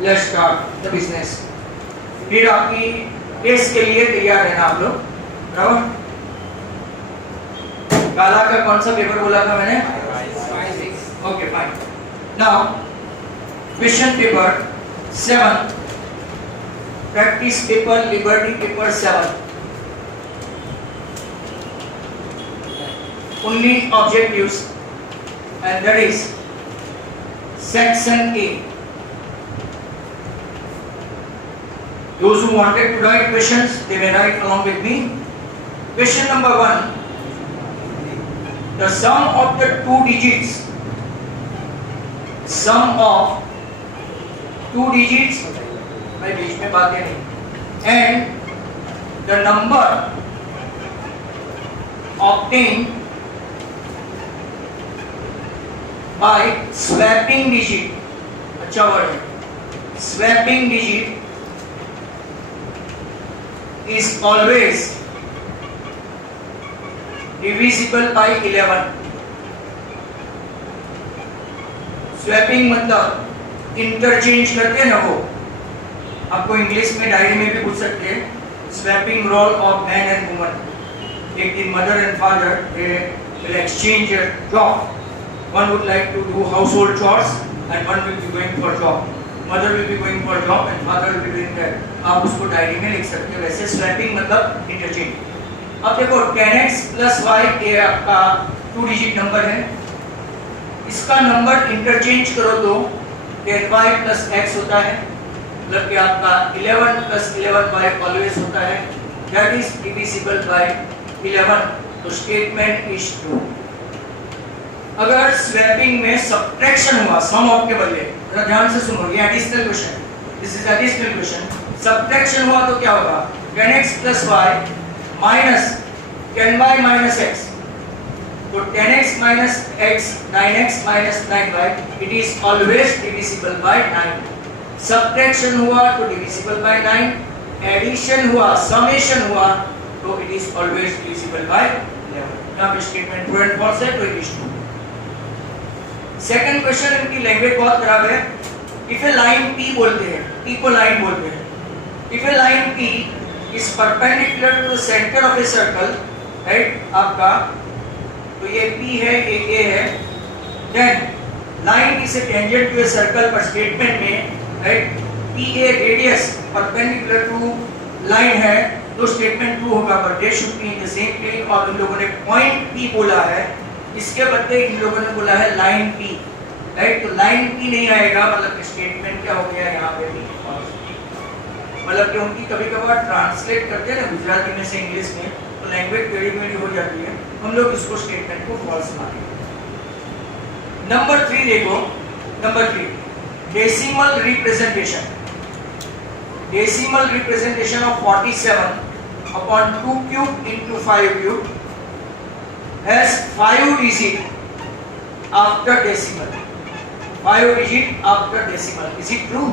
Let's start the business. फिर आपकी test के लिए तैयार रहना आप लोग, बराबर। काला का कौन सा पेपर बोला था मैंने? Okay fine. Now question paper 7, practice paper liberty paper 7, only objectives, and that is section A. Those who wanted to write questions, they may write along with me. Question number 1. The sum of the two digits, sum of two digits, मैं बीच में बातें नहीं, and the number obtained by swapping digit, अच्छा word है, swapping digit is always divisible by 11. Swapping मतलब interchange करते हैं ना, वो आपको इंग्लिश में डायरी में भी पूछ सकते हैं। Swapping role of man and woman. एक दिन mother and father will exchange a job. One would like to do household chores and one will be going for job. Mother will be going for job and father will be doing that. आप उसको diary में लिख सकते हैं। वैसे swapping मतलब interchange. अब देखो 10x plus y ये आपका 2 डिजिट नंबर है, इसका नंबर इंटरचेंज करो तो 10y plus x होता है, मतलब कि आपका 11 plus 11y ऑलवेज होता है, that is divisible by 11. तो स्टेटमेंट इज ट्रू। अगर स्वैपिंग में सब्ट्रैक्शन हुआ सम ऑफ के बदले, जरा ध्यान से सुनो, ये additional question, this is additional question. Subtraction हुआ तो क्या होगा? 10x plus y minus 10y minus x, तो 10x minus x 9x minus 9y, it is always divisible by 9. Subtraction हुआ तो divisible by 9, एडिशन हुआ समेशन हुआ तो it is always divisible by 11. यहाँ पे स्टेटमेंट ट्रू एंड फॉल्स है तो it is true। Second question, इनकी लैंग्वेज बहुत खराब है। इफ ए लाइन P बोलते हैं, P को लाइन बोलते हैं। If a line P is perpendicular to the centre of a circle, right, आपका तो ये P है, ये A है, then line is a tangent to a circle, पर स्टेटमेंट में right PA radius perpendicular to line है तो स्टेटमेंट ट्रू होगा, पर they should be in the same plane. और इन लोगों ने पॉइंट P बोला है, इसके बदले इन लोगों ने बोला है लाइन P, राइट, तो लाइन P नहीं आएगा, मतलब स्टेटमेंट क्या हो गया यहाँ पे भी फॉल्स। मतलब कि उनकी कभी कभार ट्रांसलेट करते हैं ना गुजराती में से इंग्लिश में, तो लैंग्वेज टेढ़ी मेढ़ी हो जाती है, हम लोग इसको स्टेटमेंट को फॉल्स मानेंगे। नंबर 3 देखो, number 3 decimal representation. Decimal representation of 47 upon 2 cube into 5 cube has 5 digit after decimal. 5 digit after decimal. Is it true?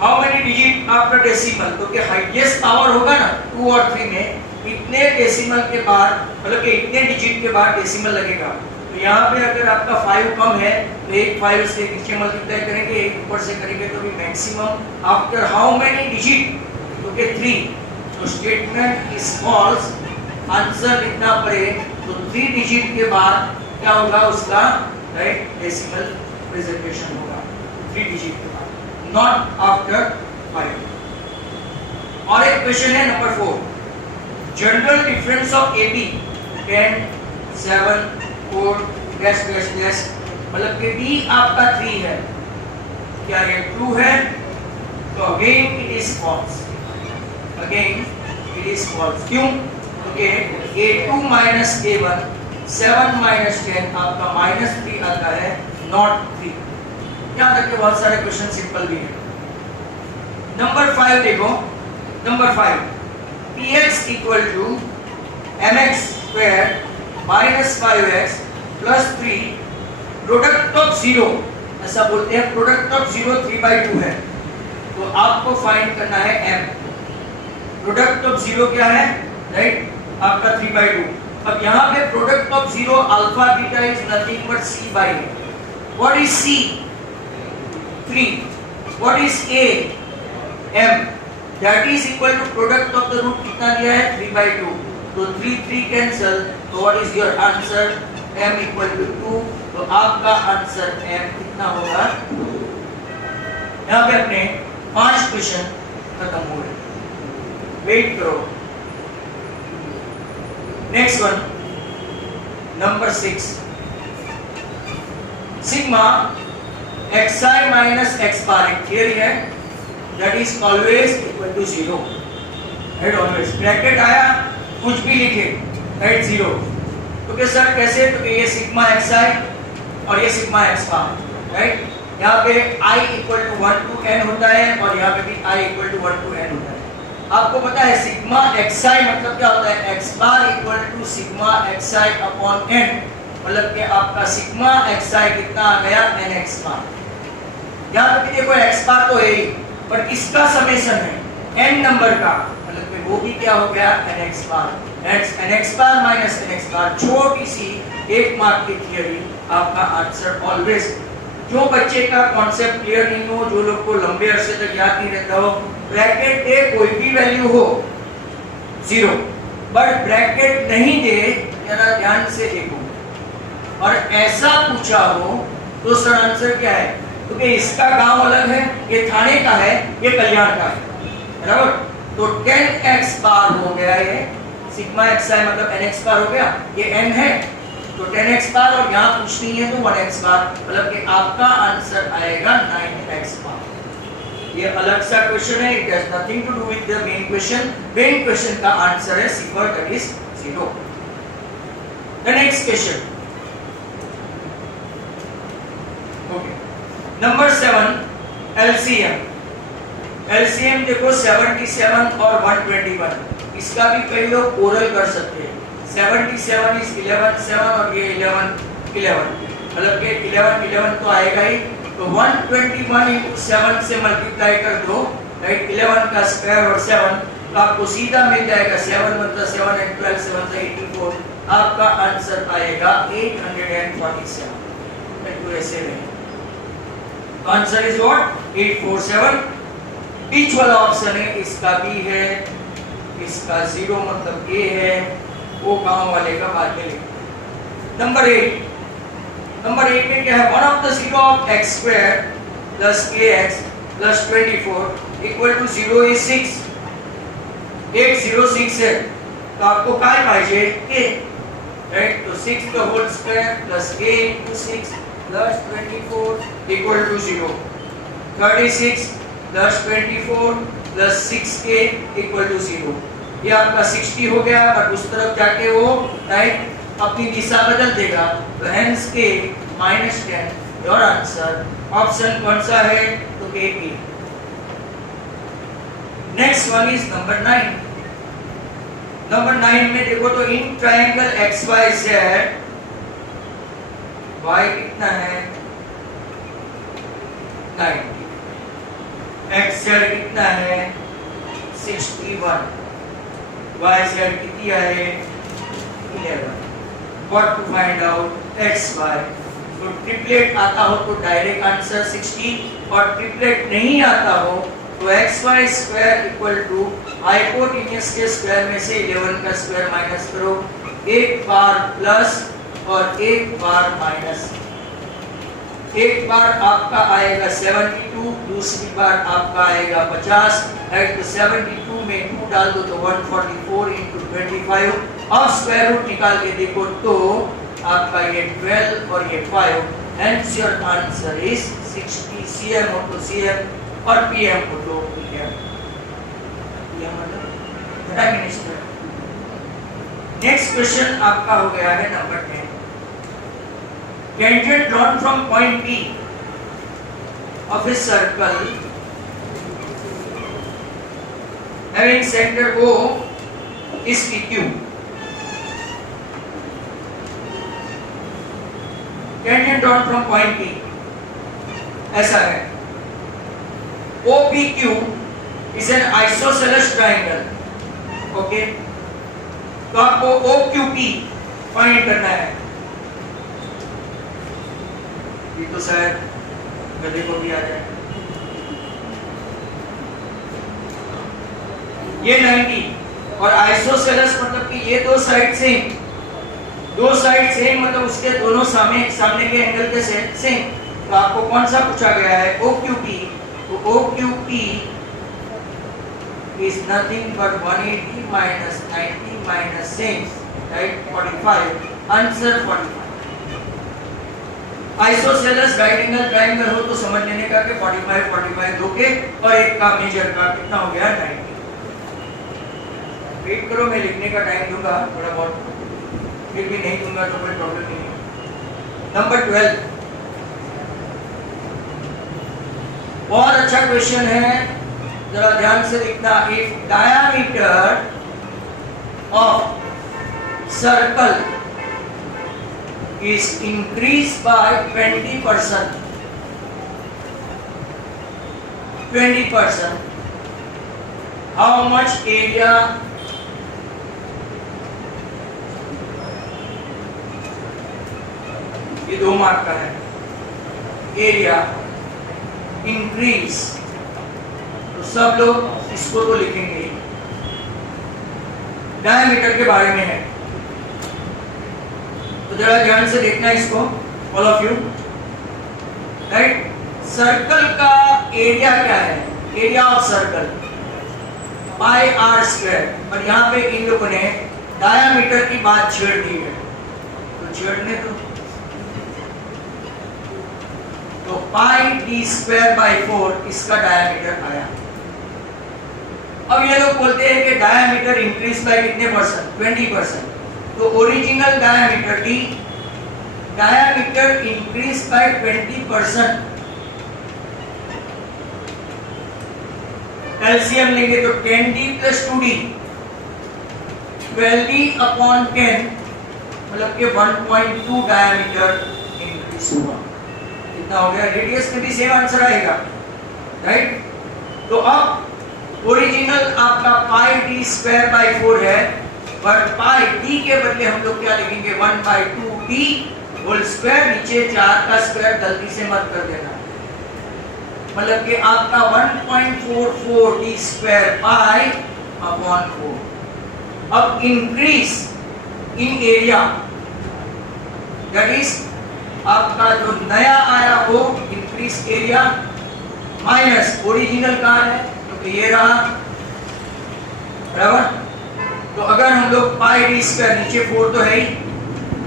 How many digit after decimal? तो क्या हाईएस्ट पावर होगा ना 2 और 3 में, इतने डेसिमल के बाद, मतलब कि इतने डिजिट के बाद डेसिमल लगेगा। तो यहाँ पे अगर आपका 5 कम है तो एक 5 से नीचे मल्टीप्लाई करेंगे, एक ऊपर से करेंगे तो भी maximum after how many digit, तो के 3, तो स्टेटमेंट इज फॉल्स। आंसर लिखना पड़े तो 3 डिजिट के बाद क्या होगा उसका, राइट, डेसिमल रिप्रेजेंटेशन होगा 3 डिजिट के बाद, नॉट आफ्टर 5। और एक क्वेश्चन है number 4, general difference of AB 10 7 4 dash dash dash, मतलब कि D आपका 3 है, क्या ये ट्रू है? तो again it is false, again it is false. क्यों? क्योंकि A2 minus A1 7 minus 10 आपका -3 आता है, नॉट 3। यहाँ तक के बहुत सारे क्वेश्चन सिंपल भी है। नंबर 5 देखो, number 5 Px equal to mx square minus 5x plus 3 product of 0, ऐसा बोलते हैं प्रोडक्ट ऑफ 0 3/2 है, तो आपको फाइंड करना है m। प्रोडक्ट ऑफ 0 क्या है, राइट, आपका 3/2। अब यहाँ पे product of zero alpha beta is nothing but c by a. What is c? 3. What is a? m. That is equal to product of the root कितना दिया है 3 by 2. तो 3 cancel. So what is your answer? m equal to 2. तो आपका answer m कितना होगा? यहाँ पे अपने 5 क्वेश्चन खत्म हुए. वेट करो. Next one number 6. Sigma xi minus x bar एक थियरी है. That is always equal to 0. Right, always. Bracket आया कुछ भी लिखे राइट 0. तो क्या सर कैसे? तो ये सिग्मा xi और ये सिग्मा x bar राइट. यहाँ पे I equal to 1 to n होता है और यहाँ पे भी I equal to 1 to n होता है. आपको पता है सिग्मा xi मतलब क्या होता है? x bar equal to sigma xi upon n. मतलब कि आपका सिग्मा xi कितना आ गया? nx bar. यहाँ पे देखो x bar तो है ही पर किसका समेशन है? n नंबर का. मतलब कि वो भी क्या हो गया? nx bar. nx bar minus nx bar. छोटी सी 1 मार्क की थियरी. आपका आंसर ऑलवेज. जो बच्चे का कॉन्सेप्ट क्लियर नहीं हो, जो लोग को लंबे अरसे तक याद नहीं रहता हो, ब्रैकेट दे कोई भी वैल्यू हो 0 बट ब्रैकेट नहीं दे जरा ध्यान से देखो और ऐसा पूछा हो तो सर आंसर क्या है? क्योंकि इसका गांव अलग है, ये थाने का है, ये कल्याण का है बराबर. तो 10x बार हो गया ये सिग्मा xi मतलब nx बार हो गया. ये n है तो 10x बार और यहाँ कुछ नहीं है तो 1x बार. मतलब कि आपका आंसर आएगा 9x बार. ये अलग सा क्वेश्चन है. It has nothing to do with the main question. Main question का आंसर है सिफर that is 0. The next question okay number 7 LCM. LCM देखो 77 और 121. इसका भी कई लोग ओरल कर सकते हैं. 77 इज 11 7 और ये 11 11 मतलब कि 11 तो आएगा ही. तो 121 into 7 से मल्टीप्लाई कर दो राइट. 11 का स्क्वायर और 7 तो आपको सीधा मिल जाएगा 7 मतलब 7 and 12 7 मतलब 84. आपका आंसर आएगा 847. ऐसे नहीं. Answer is what? 847. बीच वाला ऑप्शन है इसका भी है, इसका 0 मतलब ए है. वो गांव वाले का बाद में लिखते. नंबर 8. नंबर 8 में क्या है? One of the zero of x square plus kx plus 24 equal to 0 is 6. 806 है तो आपको काय पाहिजे? a right. तो 6 का whole square plus a into 6 plus 24 equal to 0. 36 plus 24 plus 6a equal to 0. ये आपका 60 हो गया और उस तरफ जाके वो राइट अपनी दिशा बदल देगा. तो हेंस के -10. योर आंसर ऑप्शन कौन सा है? तो A B. Next one is number 9. Number 9 में देखो तो इन ट्रायंगल XYZ y कितना है? 90. XZ कितना है? 61. YZ कितनी है? 11. What to find out? XY. तो ट्रिपलेट आता हो तो डायरेक्ट आंसर 60 और ट्रिपलेट नहीं आता हो तो XY square equal to hypotenuse के स्क्वायर में से 11 का स्क्वायर माइनस करो. एक बार प्लस और एक बार माइनस. एक बार आपका आएगा 72, दूसरी बार आपका आएगा 50 राइट. तो 72 में 2 डाल दो तो 144 into 25. अब स्क्वायर रूट निकाल के देखो तो आपका ये 12 और ये 5. Hence your answer is 60. cm हो तो cm और pm हो तो pm. ये मतलब प्राइम मिनिस्टर. नेक्स्ट क्वेश्चन आपका हो गया है number 10. Tangent drawn from point P of a circle having center O is PQ. Tangent drawn from point P ऐसा है. OPQ is an isosceles triangle. Okay. तो आपको OQP फाइंड करना है। ये तो शायद गधे को भी आ जाए। ये 90 और आइसोसेलेस मतलब कि ये दो साइड सेम मतलब उसके दोनों सामने के एंगल के सेम। तो आपको कौन सा पूछा गया है? OQP। तो OQP is nothing but 180 minus 90 minus 6, right? 45. Answer 45. Isosceles right angle triangle हो तो समझ लेने का कि 45 दो के और एक का मेजर का कितना हो गया? 90। वेट करो, मैं लिखने का टाइम दूंगा थोड़ा बहुत, फिर भी नहीं दूंगा तो कोई प्रॉब्लम नहीं है। नंबर 12 बहुत अच्छा क्वेश्चन है, जरा ध्यान से देखना। If diameter of circle is increased by 20%, how much area ये 2 मार्क का है। एरिया इंक्रीज, तो सब लोग इसको तो लिखेंगे। डायमीटर के बारे में है तो जरा ध्यान से देखना इसको, all of you, right. Circle का एरिया क्या है? Area of circle pi are square. और यहाँ पे इन लोगों ने डायमीटर की बात छेड़ दी है, तो छेड़ने तो पाई डी स्क्वायर बाई 4 इसका डायमीटर आया। अब ये लोग बोलते हैं कि डायमीटर इंक्रीज बाय कितने परसेंट? 20%। तो original diameter increase by 20%। LCM लेंगे तो 10d plus 2d, 12d upon 10 मतलब कि 1.2 डायमीटर इंक्रीज हुआ। कितना हो गया? रेडियस में भी सेम आंसर आएगा, राइट। तो अब ओरिजिनल आपका पाई डी स्क्वायर बाई 4 है, बट पाई डी के बदले हम लोग क्या लिखेंगे? 1/2d होल स्क्वायर, नीचे 4 का स्क्वायर गलती से मत कर देना, मतलब कि आपका 1.44d स्क्वायर पाई अपॉन 4। अब increase in area, that is आपका जो नया आया वो इंक्रीज एरिया माइनस ओरिजिनल कहाँ है? तो ये रहा, बराबर। तो अगर हम लोग पाई डी स्क्वायर, नीचे 4 तो है ही,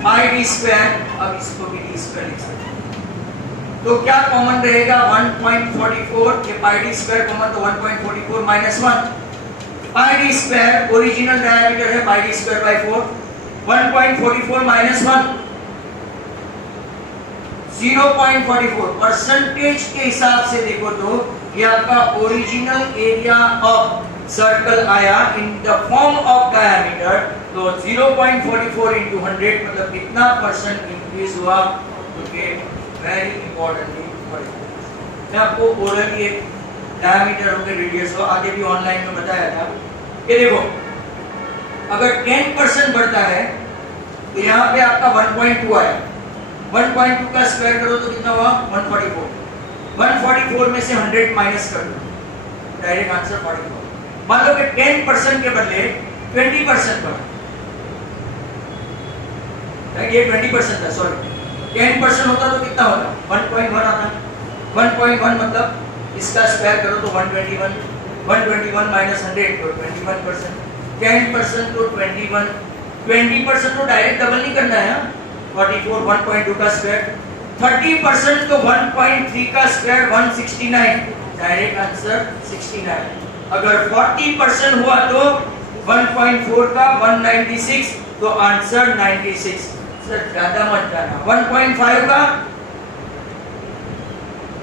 पाई डी स्क्वायर, अब इसको भी डी स्क्वायर लिख सकते हैं। तो क्या कॉमन रहेगा? 1.44 के पाई डी स्क्वायर कॉमन, तो 1.44 minus 1 pi D square, original diameter है pi D square by 4, 1.44 minus 1 0.44। Percentage के हिसाब से देखो तो ये आपका ओरिजिनल एरिया ऑफ सर्कल आया in the form of diameter. तो 0.44 into 100 मतलब कितना परसेंट इंक्रीज हुआ? तो ये वेरी इंपॉर्टेंटली पढ़ेगा। मैं आपको ओरली एक डायमीटर हो के रेडियस हो आगे भी ऑनलाइन में बताया था कि देखो अगर 10% बढ़ता है तो यहाँ पे आपका 1.2 आया, 1.2 का स्क्वायर करो तो कितना हुआ? 144। 144 में से 100 माइनस कर दो, डायरेक्ट आंसर 44। मान लो कि 10% के बदले 20% बढ़ा, ये 20% था, सॉरी 10% होता तो कितना होता? 1.1 आता। 1.1 मतलब इसका स्क्वायर करो तो 121, 121 माइनस 100 तो 21%, 10% तो 21, 20% तो डायरेक्ट डबल नहीं करना है, 44 1.2 का स्क्वायर, 30% तो 1.3 का स्क्वायर 169, डायरेक्ट आंसर 69। अगर 40% हुआ तो 1.4 का 196, तो आंसर 96। सर ज्यादा मत जाना। 1.5 का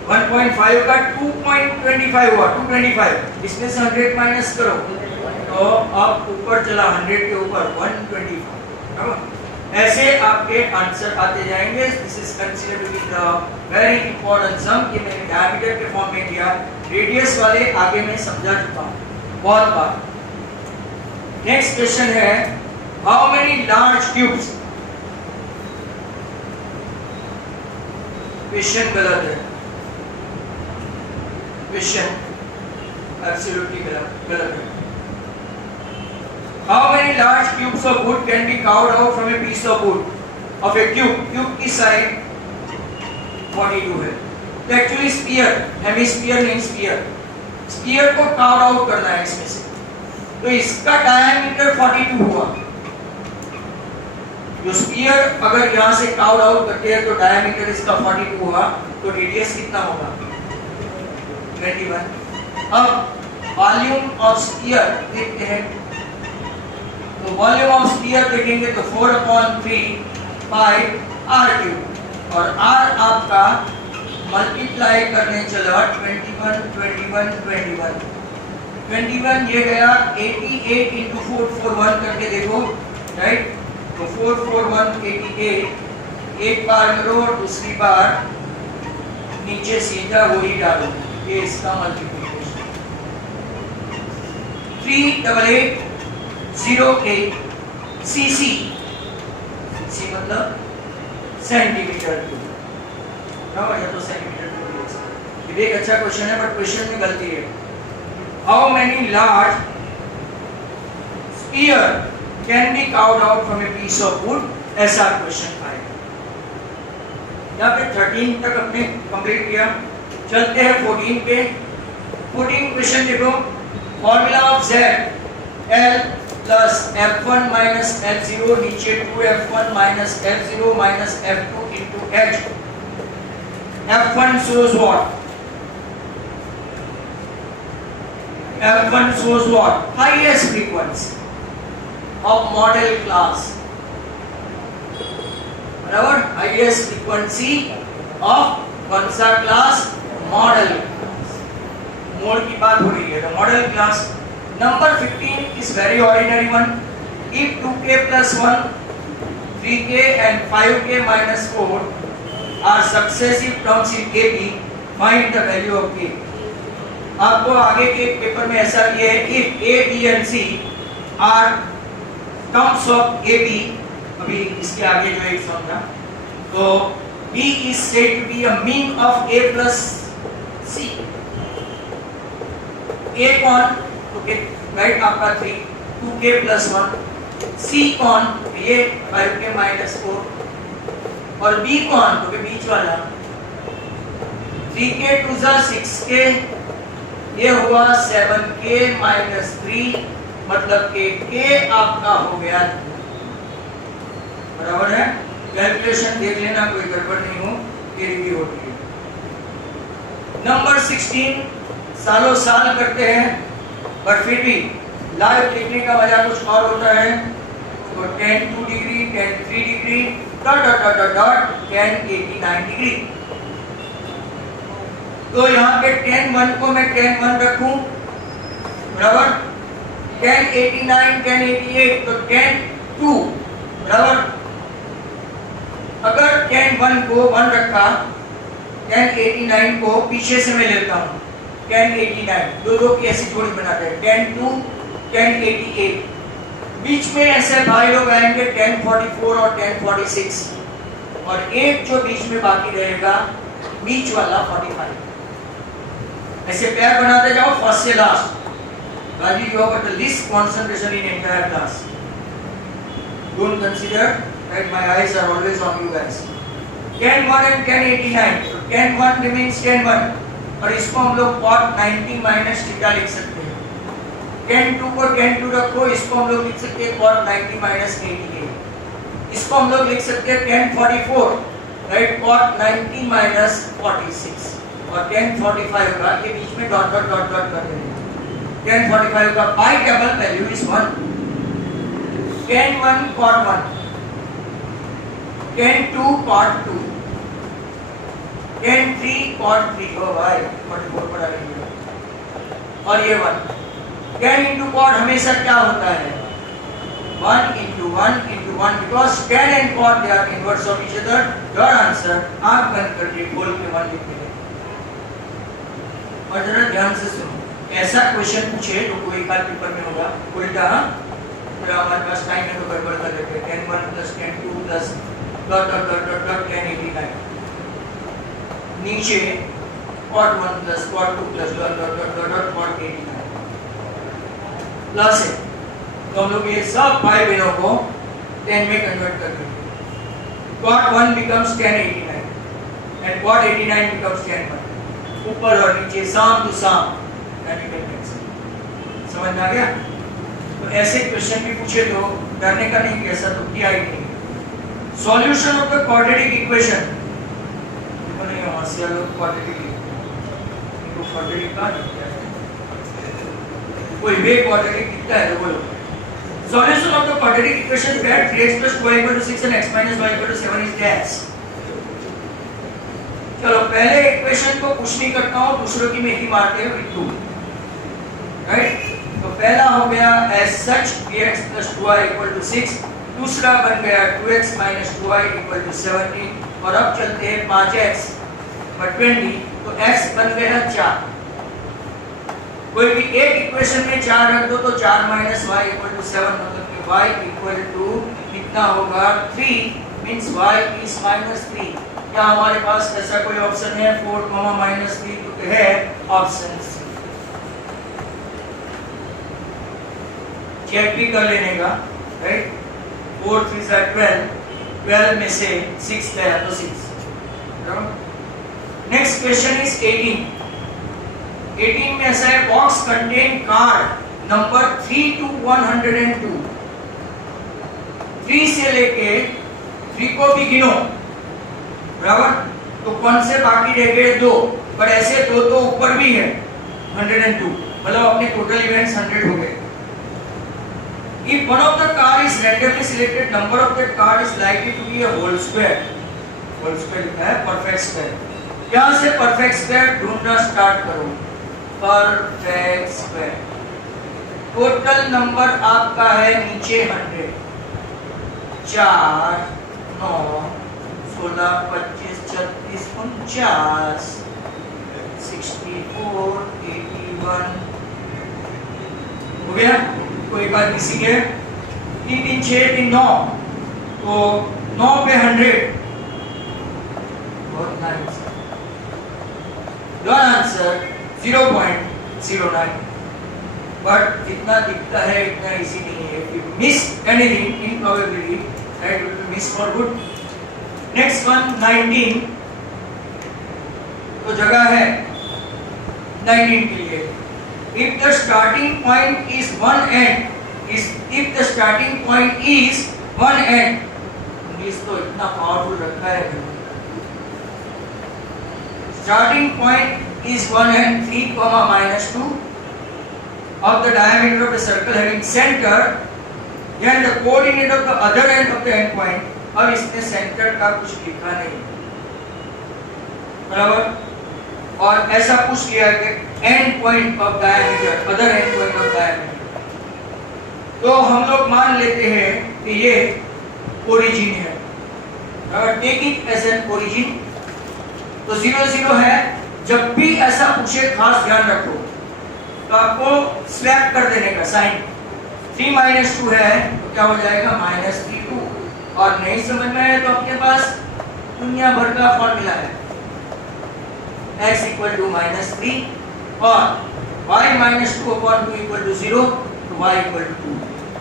2.25 हुआ, 225, इसमें से 100 माइनस करो तो अब ऊपर चला 100 के ऊपर 125। ऐसे आपके आंसर आते जाएंगे। This is considered to be the very important sum. ये मैंने डायमीटर के फॉर्म में किया, रेडियस वाले आगे मैं समझा चुका हूं बहुत बार। नेक्स्ट क्वेश्चन है, how many large cubes question गलत है, क्वेश्चन एब्सोल्युटली गलत है। How many large cubes of wood can be carved out from a piece of wood? Of a cube, cube की साइड 42 है। तो एक्चुअली स्फीयर, हेमिस्फीयर नहीं sphere, sphere को carve out करना है इसमें से, तो इसका डायमीटर 42 हुआ। जो स्फीयर अगर यहाँ से कार्व आउट करते हैं तो डायमीटर इसका 42 हुआ, तो रेडियस कितना होगा 21। अब वॉल्यूम ऑफ स्फीयर देखते हैं, तो वॉल्यूम ऑफ स्फीयर देखेंगे तो 4/3 पाई r क्यूब, और r आपका मल्टीप्लाई करने चला 21 21 21 21, ये गया 88 into 441 करके देखो, राइट। तो 441 88, एक बार करो और दूसरी बार नीचे सीधा वही डालो, ये इसका मल्टीप्लिकेशन 38808 cc, cc मतलब सेंटीमीटर क्यूब, या तो सेंटीमीटर क्यूब। ये एक अच्छा क्वेश्चन है बट क्वेश्चन में गलती है। How many large sphere can be carved out from a piece of wood, ऐसा क्वेश्चन आएगा। यहाँ पे 13 तक अपने कंप्लीट किया, चलते हैं 14 पे। 14 क्वेश्चन देखो, formula of z l plus f1 minus f0, नीचे 2f1 minus f0 minus f2 into h। f1 shows what? f1 shows what? Highest frequency of model class, बराबर, highest frequency of कौन सा class? Model class. Mode की बात हो रही है, तो model class. Number 15 is very ordinary one. If 2k plus 1, 3k and 5k minus 4 are successive terms in AB, find the value of k। आपको आगे के पेपर में ऐसा दिया है, if A, B and C are terms of AB, अभी इसके आगे जो एक सम था, तो B is said to be a mean of A plus C। A कौन? ओके, राइट, आपका 3, 2k plus 1, C कौन? ये 5k minus 4, और B कौन? तो बीच वाला 3k to 6k, ये हुआ 7k minus 3, मतलब k आपका हो गया, बराबर है। कैलकुलेशन देख लेना, कोई गड़बड़ नहीं हो, ये भी होती है। नंबर 16 सालों साल करते हैं, बट फिर भी लाइव लिखने का मजा कुछ और होता है। तो tan 2 degree, tan 3 degree, dot dot dot dot dot tan 89 degree. तो यहाँ पे tan 1 को मैं tan 1 रखूं, बराबर, tan 89 tan 88, तो tan 2, बराबर। अगर tan 1 को 1 रखा, tan 89 को पीछे से मैं लेता हूँ, tan 89, दो की ऐसी जोड़ी बनाते हैं, tan 2 tan 88, बीच में ऐसे भाई लोग आएंगे tan 44 और tan 46, और एक जो बीच में बाकी रहेगा, बीच वाला 45। ऐसे पैर बनाते जाओ फर्स्ट से last. Value you have the least concentration in entire class. Don't consider that my eyes are always on you guys. tan 1 and tan 89, so tan 1 remains tan 1, और इसको हम लोग cot 90 minus theta लिख सकते हैं। tan 2 को tan 2 रखो, इसको हम लोग लिख सकते हैं cot 90 minus 88। इसको हम लोग लिख सकते हैं tan 44, राइट, cot 90 minus 46, और tan 45 का ये बीच में डॉट डॉट डॉट डॉट कर देंगे। tan 45 का पाई table value is 1, tan 1 cot 1, tan 2 cot 2, tan 3 cot 3, ओ भाई 44 पढ़ा रही है, और ये 1। tan into cot हमेशा क्या होता है? 1 into 1 into 1, because tan and cot they are inverse of each other। Your answer आप बंद करके खोल के 1 लिख देंगे। और जरा ध्यान से सुनो, ऐसा क्वेश्चन पूछे तो कोई काल पेपर में होगा उल्टा, फिर हमारे पास टाइम है तो गड़बड़ कर देते हैं। tan 1 plus tan 2 plus dot dot dot dot dot tan 89। नीचे cot 1 plus cot 2 plus dot cot 89 plus है। तो हम लोग ये सब भाई बहनों को 10 में कन्वर्ट कर देंगे। cot 1 becomes tan 89 and cot 89 becomes tan 1। ऊपर और नीचे साम टू साम रैडिकल कैंसिल। समझ में आ गया? तो ऐसे क्वेश्चन भी पूछे तो डरने का नहीं, कैसा तो किया ही नहीं। Solution of the quadratic equation, देखो नहीं हमारे लोग क्वाड्रेटिक इनको क्वाड्रेटिक का क्या है, कोई वे क्वाड्रेटिक कितना है तो बोलो। Solution of the quadratic equation that 3x + 2y = 6 and x - y = 7 is dash. चलो पहले इक्वेशन को कुछ नहीं करता हूं, दूसरों की में ही मारते हैं बिट्टू, राइट। तो पहला हो गया as such 3x + 2y = 6, दूसरा बन गया 2x - 2y = 17 और अब चलते हैं 5x + 20 तो x बन गया 4। कोई भी एक इक्वेशन में 4 रख दो तो 4 - y = 7 मतलब कि y = कितना होगा 3 मींस y is -3। क्या हमारे पास ऐसा कोई ऑप्शन है 4, -3 तो है ऑप्शन सी। चेक भी कर लेने का, राइट। 4 3 12, 12 में से 6 गया तो 6। नेक्स्ट क्वेश्चन इज 18 में ऐसा है box contain card number 3 to 102। 3 से लेके 3 को भी गिनो, बराबर। तो कौन से बाकी रह गए 2, पर ऐसे 2 तो ऊपर भी है 102, मतलब अपने टोटल इवेंट्स 100 हो गए। If one of the card is randomly selected, number of that card is likely to be a whole square लिखा है, perfect square। यहाँ से perfect square ढूंढना स्टार्ट करो। perfect square टोटल नंबर आपका है नीचे 100, 4 9 16 25 36 49 64 81 हो गया। कोई बात मिसिंग है 3 3 6 3 9 तो 9 पे 100 बहुत नाइस। योर आंसर 0.09 बट जितना दिखता है इतना इजी नहीं है। if you miss anything in probability that will be miss for good। next one 19 तो जगह है 19 के लिए। if the starting point is one end English तो इतना पावरफुल रखा है। starting point is one end 3, -2 of the diameter of the circle having center and the coordinate of the other end of the end point। अब इसने centre का कुछ लिखा नहीं, बराबर। और ऐसा पूछ लिया कि end point of diameter, other end point of diameter, तो हम लोग मान लेते हैं कि ये ओरिजिन है। अगर take it as an origin तो 0 0 है। जब भी ऐसा पूछे खास ध्यान रखो तो आपको स्वैप कर देने का साइन। 3 - 2 है तो क्या हो जाएगा -3 2। और नहीं समझ में आए तो आपके पास दुनिया भर का फॉर्मूला है x = -3 और y - 2/2 = 0 तो y = 2।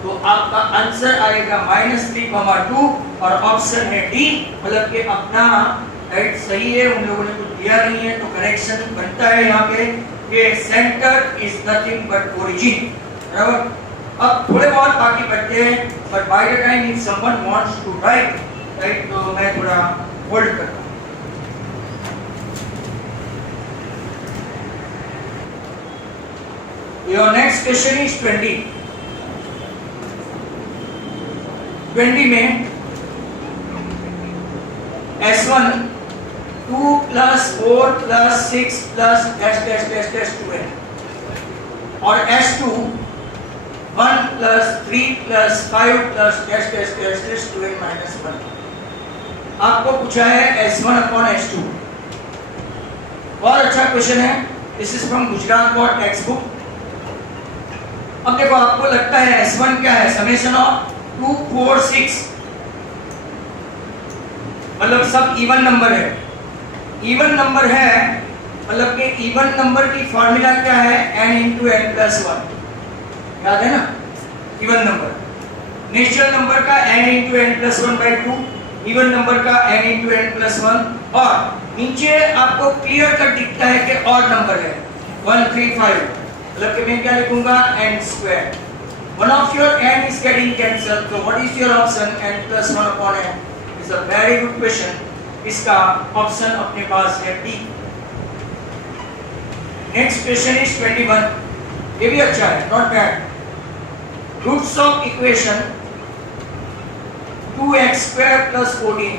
तो आपका आंसर आएगा -3,2 और ऑप्शन है डी, मतलब कि अपना राइट सही है। उन लोगों ने कुछ दिया नहीं है तो करेक्शन बनता है यहाँ पे कि centre is nothing but origin, बराबर। अब थोड़े बहुत बाकी बचते हैं but by the time if someone wants to write तो मैं थोड़ा होल्ड करता हूँ। Your next question is 20 में S1 2 + 4 + 6 + dash 2n और S2 1 + 3 + 5 + dash 2n - 1। आपको पूछा है S1/S2। बहुत अच्छा क्वेश्चन है। This is from Gujarat board text book. अब देखो आपको लगता है S1 क्या है, समेशन ऑफ 2 4 6 मतलब सब इवन नंबर है। इवन नंबर है, मतलब कि इवन नंबर की फॉर्मूला क्या है, n into n plus one, याद है ना, इवन नंबर। नेचुरल नंबर का n into n plus one by two, even number का n into n plus one, और नीचे आपको क्लियर कट दिखता है कि ऑड नंबर है 135, मतलब कि मैं क्या लिखूंगा, n square. One of your n is getting cancelled, so what is your option? n plus 1 upon n is a very good question. इसका ऑप्शन अपने पास है D। नेक्स्ट क्वेश्चन इज 21, ये भी अच्छा है, not bad. Roots of equation 2x square plus 14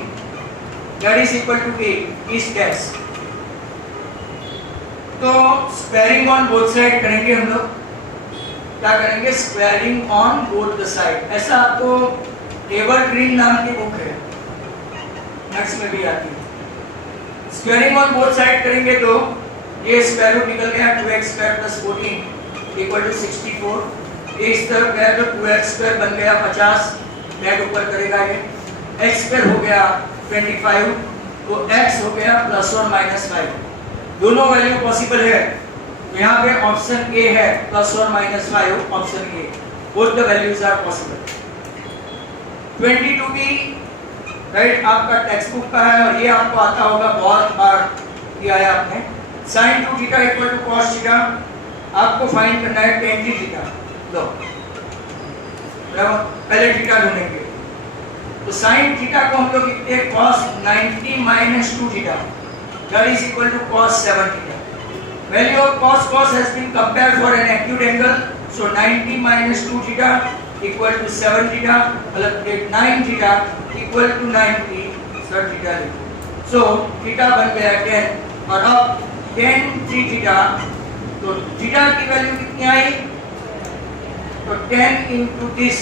that is equal to 8 is dash। तो squaring on both side करेंगे हम लोग, क्या करेंगे, squaring on both the side. ऐसा आपको एवरग्रीन नाम की बुक है, नेक्स्ट में भी आती है। स्क्वायरिंग ऑन बोथ साइड करेंगे तो ये स्क्वायर रूट निकल गया 2x square plus 14 equal to 64। ये इस तरफ गया तो 2x स्क्वायर बन गया 50, ऐड ऊपर करेगा ये, x स्क्वायर हो गया 25, तो x हो गया प्लस और माइनस 5, दोनों वैल्यू पॉसिबल है। यहाँ पे ऑप्शन ए है प्लस और minus 5, option a, both the values are possible. 22 भी राइट आपका टेक्स्ट बुक का है, और ये आपको आता होगा, बहुत बार किया है आपने। sin 2 theta equal to cos theta, आपको फाइंड करना है tan 3 थीटा। लो पहले थीटा ढूंढेंगे, तो sin थीटा को हम लोग लिखते हैं cos 90 minus 2 theta, that is equal to cos 7 theta. Value of cos has been compared for an acute angle, so 90 minus 2 theta equal to 7 theta, मतलब 9 theta equal to 90, sir theta लिखो। So theta बन गया 10, और अब tan 3 theta, तो theta की value कितनी आई, तो 10 into this,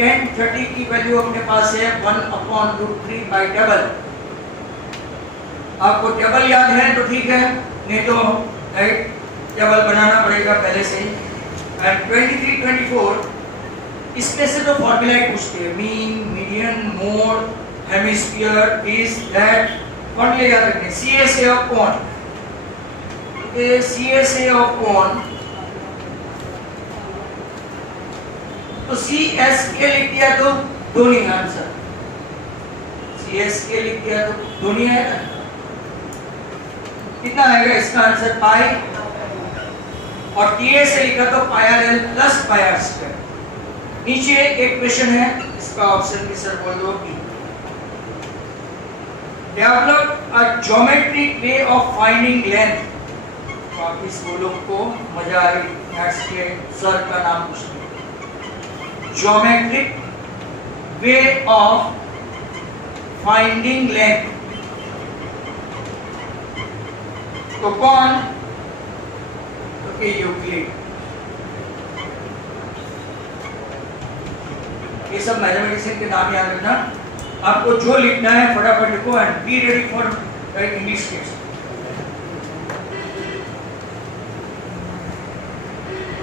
tan 30 की वैल्यू अपने पास है 1/√3 by डबल। आपको टेबल याद है तो ठीक है, नहीं तो राइट टेबल बनाना पड़ेगा पहले से ही। एंड 23, 24 इसमें से तो फॉर्मूला ही पूछते हैं, mean, median, mode, hemisphere, is, that, formula याद रखने। CSA ऑफ कोण, CSA ऑफ कोण, तो CSK लिख दिया तो दो नहीं आंसर, CSK लिख दिया तो दो नहीं आएगा, कितना आएगा इसका आंसर, पाई, और TA से लिखा तो pi R L plus pi are square. नीचे एक क्वेश्चन है, इसका ऑप्शन भी सर बोल दो B. Develop a geometric way of finding length, तो आप इस लोग को मजा आई, मैथ्स के सर का नाम पूछते, geometric way of finding length, तो कौन, तो यूक्लिड। ये सब मैथमेटिशियन के नाम याद रखना, आपको जो लिखना है फटाफट लिखो, and be ready for English test.